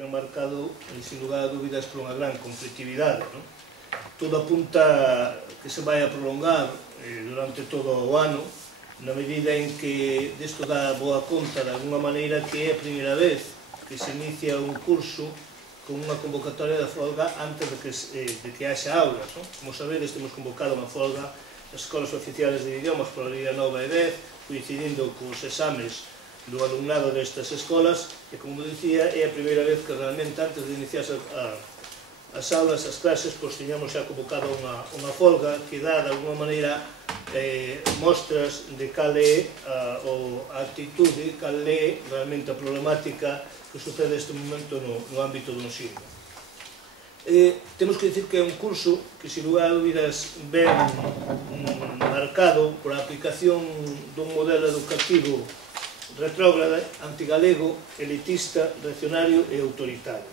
ven marcado, sin lugar a dúbidas, por unha gran conflictividade. Todo apunta que se vai a prolongar durante todo o ano, na medida en que desto dá boa conta de alguna maneira que é a primeira vez que se inicia un curso con unha convocatoria de folga antes de que haxa aulas. Como sabedes, temos convocado unha folga das escolas oficiales de idiomas pola día 9 e 10, coincidindo cos exames do alumnado destas escolas, e, como dicía, é a primeira vez que realmente antes de iniciarse as aulas, as clases, pois tiñamos xa convocado unha folga que dá, de alguma maneira, mostras de cal é a actitude, cal é realmente a problemática que sucede neste momento no ámbito do ensino. Temos que dicir que é un curso que, sin lugar a dúbidas, ven marcado por a aplicación dun modelo educativo retrógrado, antigalego, elitista, reaccionario e autoritario.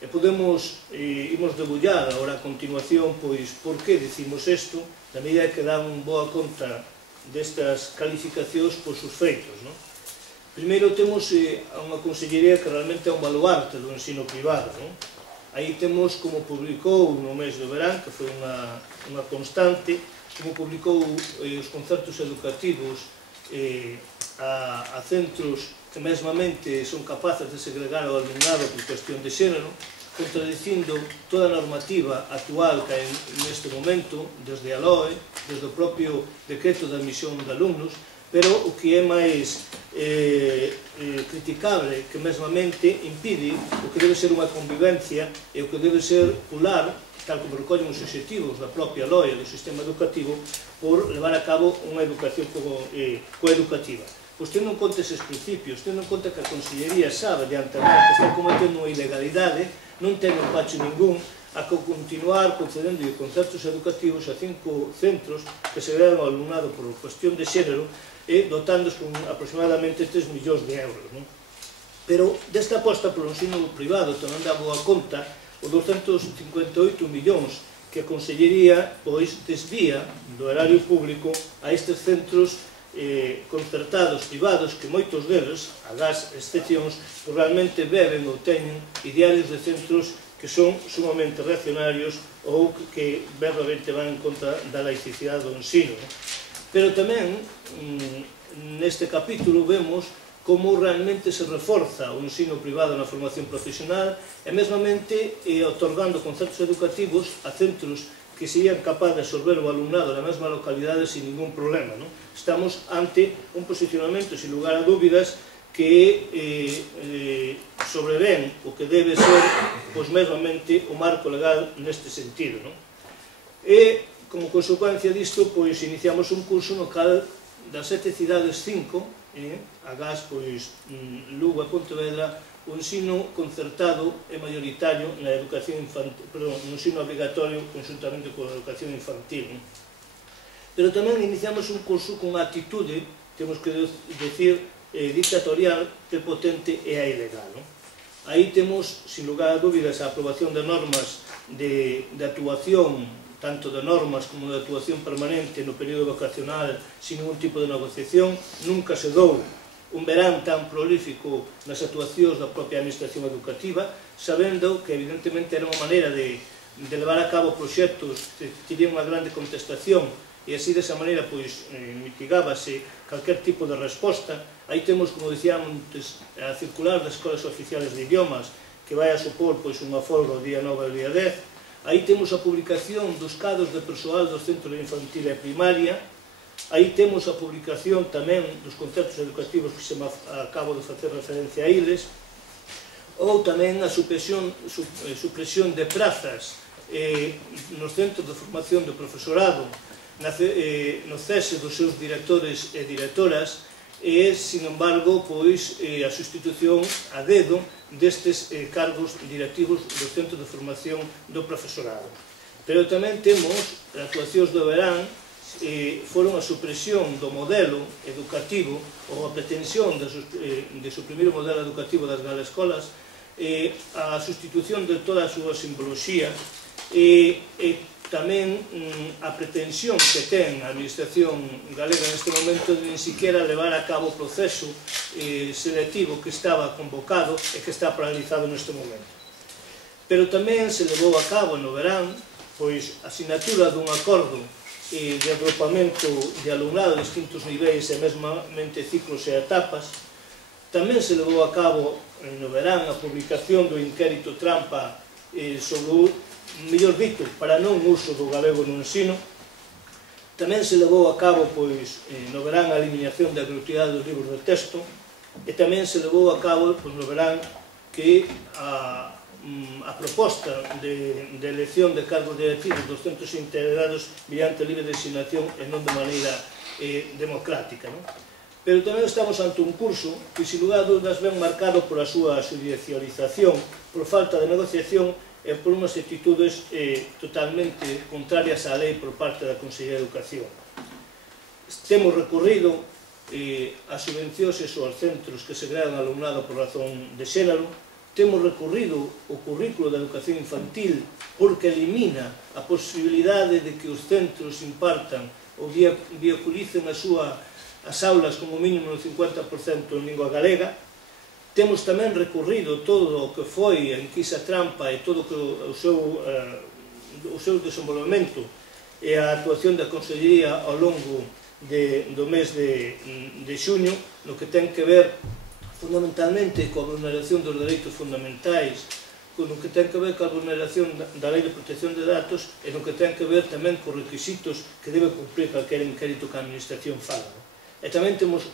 E imos debullar agora a continuación, pois, por que dicimos isto, na medida que dan boa conta destas calificacións por sus feitos. Primeiro temos unha consellería que realmente é un baluarte do ensino privado. Aí temos como publicou no mes de verán, que foi unha constante, como publicou os concertos educativos a centros que mesmamente son capaces de segregar o alumnado por cuestión de xénero, contradicindo toda a normativa actual que hai neste momento, desde a LOE, desde o propio decreto de admisión de alumnos, pero o que é máis criticable, que mesmamente impide o que debe ser unha convivencia e o que debe ser pular, tal como recollen os obxectivos da propia LOE do sistema educativo, por levar a cabo unha educación coeducativa. Pois tendo en conta eses principios, tendo en conta que a Consellería sabe de antemán que está cometendo unha ilegalidade, non ten empacho ningún a continuar concedendo concertos educativos a 5 centros que se vean ao alumnado por cuestión de xénero e dotándoos con aproximadamente 3 millóns de euros. Pero desta aposta polo ensino privado tamén dá boa conta os 258 millóns que a Consellería desvía do erario público a estes centros concertados privados, que moitos deles, agás excepcións, realmente beben ou teñen idearios de centros que son sumamente reaccionarios ou que verdadeiramente van en contra da laicidade do ensino. Pero tamén, neste capítulo, vemos como realmente se reforza o ensino privado na formación profesional e mesmamente otorgando concertos educativos a centros que serían capaz de absorber o alumnado na mesma localidade sin ningún problema. Estamos ante un posicionamento, sin lugar a dúbidas, que sobrevén o que debe ser, pois, mesmamente, o marco legal neste sentido. E, como consecuencia disto, pois, iniciamos un curso no cal das 7 cidades 5, agás, pois, Lugo e Pontevedra, o ensino concertado é maioritario na educación infantil, perdón, no ensino obrigatorio conjuntamente coa educación infantil. Pero tamén iniciamos un curso con actitude, temos que decir, dictatorial, prepotente e a ilegal. Aí temos, sin lugar a dúbidas, a aprobación de normas de actuación, tanto de normas como de actuación permanente no período vacacional, sin ningún tipo de negociación. Nunca se dou un verán tan prolífico nas actuacións da propia administración educativa, sabendo que evidentemente era unha maneira de levar a cabo proxectos que tirían unha grande contestación e así desa maneira mitigábase calquer tipo de resposta. Aí temos, como dicíamos antes, a circular das escolas oficiales de idiomas que vai a supor unha folga o día 9 e o día 10. Aí temos a publicación dos cadros de persoal dos centros de infantil e primaria. Aí temos a publicación tamén dos concertos educativos que se acabo de facer referencia a eles, ou tamén a supresión de prazas nos centros de formación do profesorado, no cese dos seus directores e directoras, e, sin embargo, a sustitución a dedo destes cargos directivos dos centros de formación do profesorado. Pero tamén temos actuacións do verán, foron a supresión do modelo educativo ou a pretensión de suprimir o modelo educativo das galescolas, a sustitución de toda a súa simboloxía e tamén a pretensión que ten a Administración galega neste momento de nin siquiera levar a cabo o proceso selectivo que estaba convocado e que está paralizado neste momento. Pero tamén se levou a cabo no verán pois a sinatura dun acordo de agrupamento de alumnado de distintos niveis e mesmamente ciclos e etapas. Tamén se levou a cabo no verán a publicación do inquérito trampa sobre o mellor dito, para non uso do galego no ensino. Tamén se levou a cabo, pois, no verán a eliminación da gratuidade dos libros de texto, e tamén se levou a cabo, pois, no verán, que a proposta de elección de cargos directivos dos centros integrados mediante libre designación e non de maneira democrática. Pero tamén estamos ante un curso que, sin lugar a dúdas, ven marcado pola súa judicialización, por falta de negociación e por unhas actitudes totalmente contrarias á lei por parte da Consellería de Educación. Temos recorrido as subvencións aos centros que segregan alumnado por razón de xénero, temos recorrido o currículo da educación infantil porque elimina a posibilidade de que os centros impartan ou vehiculicen as aulas como mínimo no 50% en lingua galega. Temos tamén recorrido todo o que foi a enquisa trampa e todo o seu desenvolvemento e a actuación da Consellería ao longo do mes de xuño, no que ten que ver fundamentalmente coa vulneración dos dereitos fundamentais, no que ten que ver coa vulneración da Lei de Protección de Datos e no que ten que ver tamén cos requisitos que debe cumprir calquer inquérito que a Administración faga. E tamén temos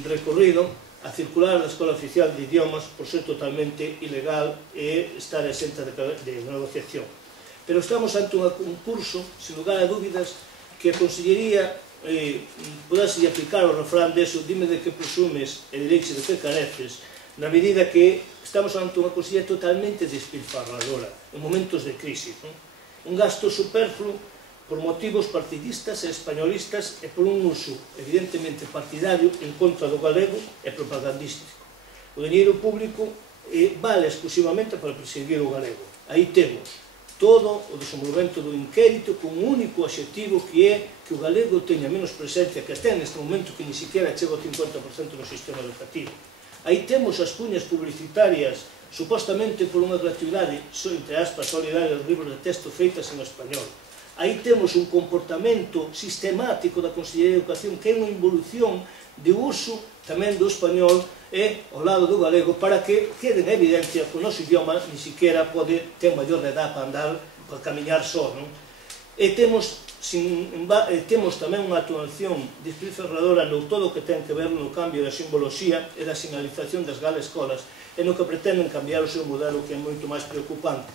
recorrido a circular da Escola Oficial de Idiomas por ser totalmente ilegal e estar exenta de negociación. Pero estamos ante un curso, sin lugar a dúbidas, que a Consellería podase aplicar o refrán deso, dime de que presumes e direixe de que careces, na medida que estamos ante unha Consellería totalmente despilfarradora en momentos de crisis. Un gasto superfluo por motivos partidistas e españolistas e por un uso evidentemente partidario en contra do galego e propagandístico. O diñeiro público vale exclusivamente para perseguir o galego. Aí temos todo o desenvolvemento do inquérito con un único obxectivo que é que o galego teña menos presencia que ten neste momento, que ni siquiera chega ao 50% no sistema educativo. Aí temos as cuñas publicitarias supostamente por unha gratuidade, entre aspas, solidaria dos libros de texto feitas en español. Aí temos un comportamento sistemático da Consellería de Educación que é unha involución de uso tamén do español e ao lado do galego para que quede en evidencia que o noso idioma ni siquiera pode ter maior de edad para andar, para camiñar só. E temos tamén unha actuación despilfarradora no todo o que ten que ver no cambio da simboloxía e da sinalización das gales escolas e no que pretenden cambiar o seu modelo, que é moito máis preocupante.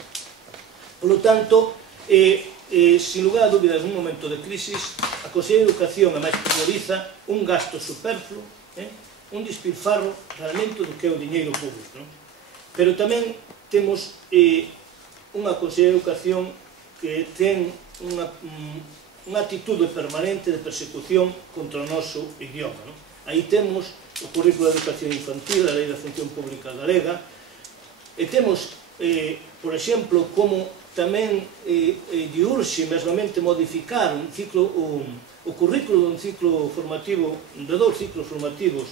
Por lo tanto, sin lugar a dúbidas, nun momento de crisis, a Consellería de Educación a máis prioriza un gasto superfluo, un despilfarro realmente do que é o diñeiro público. Pero tamén temos unha Consellería de Educación que ten unha actitude permanente de persecución contra o noso idioma. Aí temos o currículo de educación infantil, a Lei da Función Pública Galega, e temos, por exemplo, como tamén lle urxe mesmamente modificar o currículo dun ciclo formativo, de 2 ciclos formativos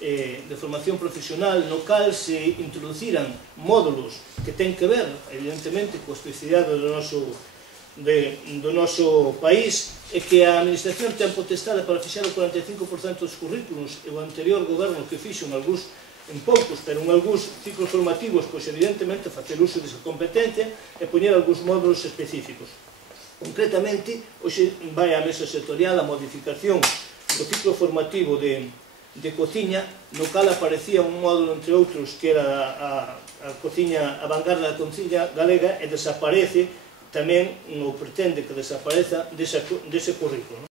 de formación profesional, no cal se introduciran módulos que ten que ver, evidentemente, coa especificidade do noso país, e que a Administración ten potestade para fixar o 45% dos currículos, e o anterior goberno que fixo en poucos, pero en algúns ciclos formativos, pois evidentemente facer uso desa competencia e poñer algúns módulos específicos. Concretamente, hoxe vai á mesa sectorial a modificación do ciclo formativo de cociña, no cal aparecía un módulo, entre outros, que era a vanguarda da cociña galega, e desaparece tamén, ou pretende que desapareza dese currículo.